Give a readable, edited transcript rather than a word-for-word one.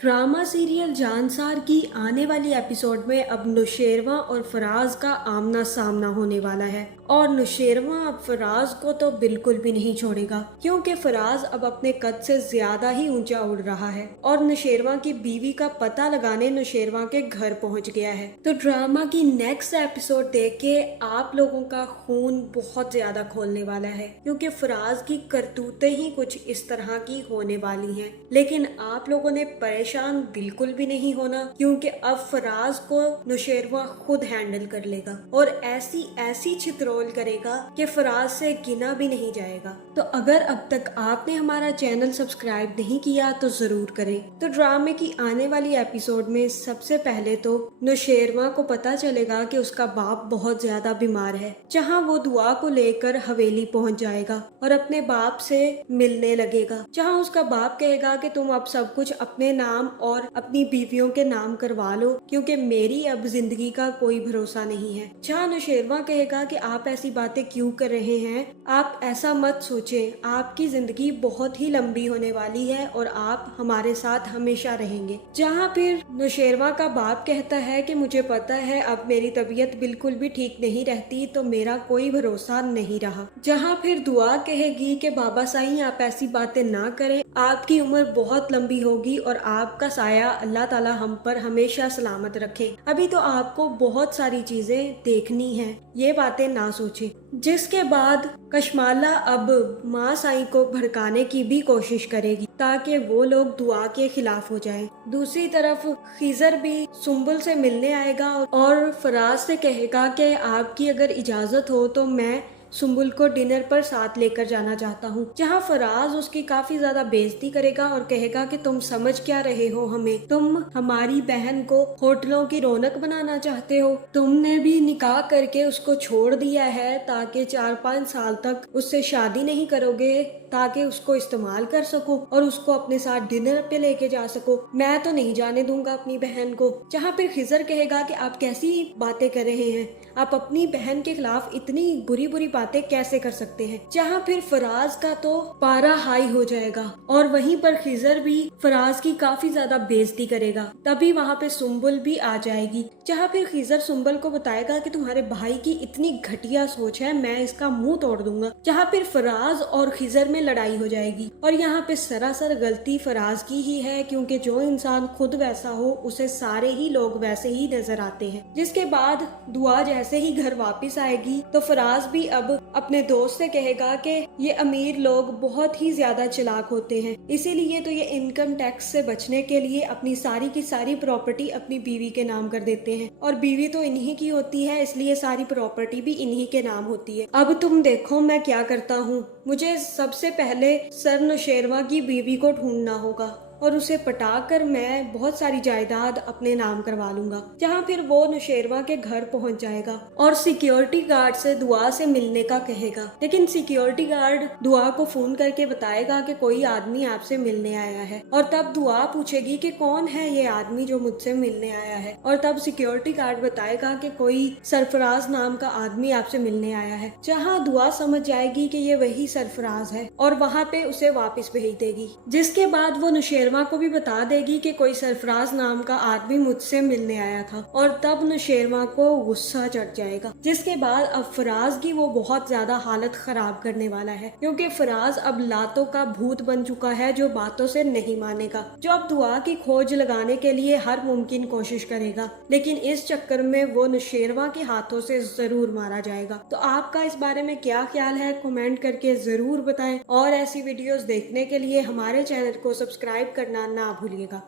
Drama serial Jansar की आने वाली एपिसोड में अब नुशेरवा और फराज का आमना सामना होने वाला है और नुशेरवा अब फराज को तो बिल्कुल भी नहीं छोड़ेगा क्योंकि फराज अब अपने कद से ज्यादा ही ऊंचा उड़ रहा है और नुशेरवा की बीवी का पता लगाने नुशेरवा के घर पहुंच गया है। तो ड्रामा की नेक्स्ट एपिसोड देख के आप लोगों का खून बहुत ज्यादा खोलने वाला है क्योंकि फराज की करतूतें ही कुछ इस तरह की होने वाली हैं। लेकिन आप लोगों ने परेशान बिल्कुल भी नहीं होना क्योंकि अब फराज को नुशेरवा खुद हैंडल कर लेगा और ऐसी ऐसी छितरोल करेगा कि फराज से गिना भी नहीं जाएगा। तो अगर अब तक आपने हमारा चैनल सब्सक्राइब नहीं किया तो जरूर करें। तो ड्रामे की आने वाली एपिसोड में सबसे पहले तो नुशेरवा को पता चलेगा कि उसका बाप बहुत ज्यादा बीमार है, जहां वो दुआ को लेकर हवेली पहुंच जाएगा और अपने बाप से मिलने लगेगा, जहां उसका बाप कहेगा कि तुम अब सब कुछ अपने नाम और अपनी बीवियों के नाम करवा लो क्योंकि मेरी अब जिंदगी का कोई भरोसा नहीं है। जहां नुशेरवा कहेगा कि आप ऐसी बातें क्यों कर रहे हैं, आप ऐसा मत सोचें, आपकी जिंदगी बहुत ही लंबी होने वाली है और आप हमारे साथ हमेशा रहेंगे। जहां फिर नुशेरवा का बाप कहता है कि मुझे पता है अब मेरी तबीयत बिल्कुल भी ठीक नहीं रहती तो मेरा कोई भरोसा नहीं रहा। जहां फिर दुआ कहेगी कि बाबा साईं आप ऐसी बातें ना करें, आपकी उम्र बहुत लंबी होगी और आपका साया अल्लाह ताला हम पर हमेशा सलामत रखे। अभी तो आपको बहुत सारी चीजें देखनी है, ये बातें ना सोचे। जिसके बाद कशमाला अब माँ साईं को भड़काने की भी कोशिश करेगी ताकि वो लोग दुआ के खिलाफ हो जाएं। दूसरी तरफ खिजर भी सुम्बुल से मिलने आएगा और फराज से कहेगा कि आपकी अगर इजाजत हो तो मैं सुम्बुल को डिनर पर साथ लेकर जाना चाहता हूँ। जहाँ फराज उसकी काफी ज्यादा बेइज्जती करेगा और कहेगा कि तुम समझ क्या रहे हो हमें, तुम हमारी बहन को होटलों की रौनक बनाना चाहते हो, तुमने भी निकाह करके उसको छोड़ दिया है ताकि 4-5 साल तक उससे शादी नहीं करोगे ताकि उसको इस्तेमाल कर सको और उसको अपने साथ डिनर पे लेके जा सको। मैं तो नहीं जाने दूंगा अपनी बहन को। जहाँ फिर खिजर कहेगा कि आप कैसी बातें कर रहे हैं, आप अपनी बहन के खिलाफ इतनी बुरी बुरी बातें कैसे कर सकते हैं। जहाँ फिर फराज का तो पारा हाई हो जाएगा और वहीं पर खिजर भी फराज की काफी ज्यादा बेइज्जती करेगा। तभी वहाँ पे सुम्बुल भी आ जाएगी। जहाँ फिर खिजर सुम्बुल को बताएगा कि तुम्हारे भाई की इतनी घटिया सोच है, मैं इसका मुंह तोड़ दूंगा। जहाँ फिर फराज और खिजर में लड़ाई हो जाएगी और यहाँ पे सरासर गलती फराज की ही है क्योंकि जो इंसान खुद वैसा हो उसे सारे ही लोग वैसे ही नजर आते हैं। जिसके बाद दुआ जैसे ही घर वापस आएगी तो फराज भी अब अपने दोस्त से कहेगा कि ये अमीर लोग बहुत ही ज्यादा चालाक होते हैं, इसीलिए तो ये इनकम टैक्स से बचने के लिए अपनी सारी की सारी प्रॉपर्टी अपनी बीवी के नाम कर देते हैं और बीवी तो इन्हीं की होती है इसलिए सारी प्रॉपर्टी भी इन्हीं के नाम होती है। अब तुम देखो मैं क्या करता हूँ, मुझे सबसे पहले सर नुशेरवा की बीवी को ढूंढना होगा और उसे पटाकर मैं बहुत सारी जायदाद अपने नाम करवा लूंगा। जहाँ फिर वो नुशेरवा के घर पहुंच जाएगा और सिक्योरिटी गार्ड से दुआ से मिलने का कहेगा, लेकिन सिक्योरिटी गार्ड दुआ को फोन करके बताएगा कि कोई आदमी आपसे मिलने आया है और तब दुआ पूछेगी कि कौन है ये आदमी जो मुझसे मिलने आया है और तब सिक्योरिटी गार्ड बताएगा कि कोई सरफराज नाम का आदमी आपसे मिलने आया है। जहाँ दुआ समझ जाएगी कि ये वही सरफराज है और वहाँ पे उसे वापस भेज देगी। जिसके बाद वो नुशेरवा को भी बता देगी कि कोई सरफराज नाम का आदमी मुझसे मिलने आया था और तब नुशेरवा को गुस्सा चढ़ जाएगा। जिसके बाद अब फराज की वो बहुत ज्यादा हालत खराब करने वाला है क्योंकि फराज अब लातों का भूत बन चुका है जो बातों से नहीं मानेगा, जो अब दुआ की खोज लगाने के लिए हर मुमकिन कोशिश करेगा, लेकिन इस चक्कर में वो नुशेरवा के हाथों से जरूर मारा जाएगा। तो आपका इस बारे में क्या ख्याल है कमेंट करके जरूर बताएं और ऐसी वीडियोस देखने के लिए हमारे चैनल को सब्सक्राइब करना ना भूलिएगा।